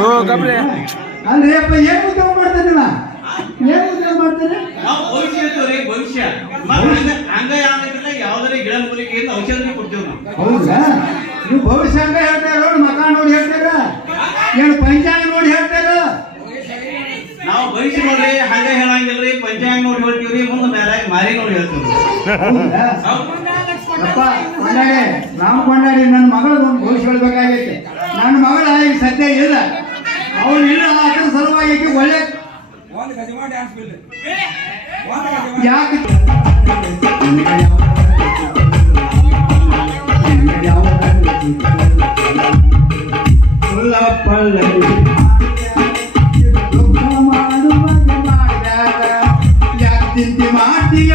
ಓ ಗಬ್ರೆ ಅಲ್ರಿ ಅಪ್ಪ ಏನ್ ಉದ್ಯೋಗ ಮಾಡ್ತಾನಿಲ್ಲ ಏನ್ ಉದ್ಯೋಗ ಮಾಡ್ತಾನೆ ಭವಿಷ್ಯ ಇರ್ತವ್ರಿ ಭವಿಷ್ಯ ಹಂಗ ಯಾವ್ದಿಲ್ಲ ಯಾವ್ದಾರ ಗಿಡ ಮೂಲಿಕೆಯಿಂದ ಔಷಧ ಕೊಡ್ತೇವೆ ನಾವು. ಹೌದಾ ನೀವು ಭವಿಷ್ಯ ಅಂತ ಹೇಳ್ತಾರ ಮಕ ನೋಡಿ ಹೇಳ್ತಾರ ಏನು ಪಂಚಾಂಗ ನೋಡಿ ಹೇಳ್ತಾರ ನಾವು ಭವಿಷ್ಯ ನೋಡ್ರಿ ಹಂಗ ಹೇಳಂಗಿಲ್ರಿ ಪಂಚಾಂಗ ನೋಡಿ ಹೇಳ್ತೀವ್ರಿ ಮುಂದೆ ಮೇಲೆ ಮಾರಿ ನೋಡಿ ಹೇಳ್ತೀವಿ. ಅಪ್ಪ ಕೊಂಡಾಡಿ ರಾಮ ಕೊಂಡಾಡಿ ನನ್ನ ಮಗಳು ಒಂದು ಭವಿಷ್ಯ ಹೇಳ್ಬೇಕಾಗೈತೆ ನನ್ನ ಮಗಳ ಈಗ ಸದ್ಯ ಇಲ್ಲ ಅವಳು ಇಲ್ಲ ಅದರ ಸಲುವಾಗಿ ಒಳ್ಳೆ ಯಾಕೆ ಮಾಡುವ ಯಾಕೆ ಚಿಂತೆ ಮಾಡ್ತೀಯ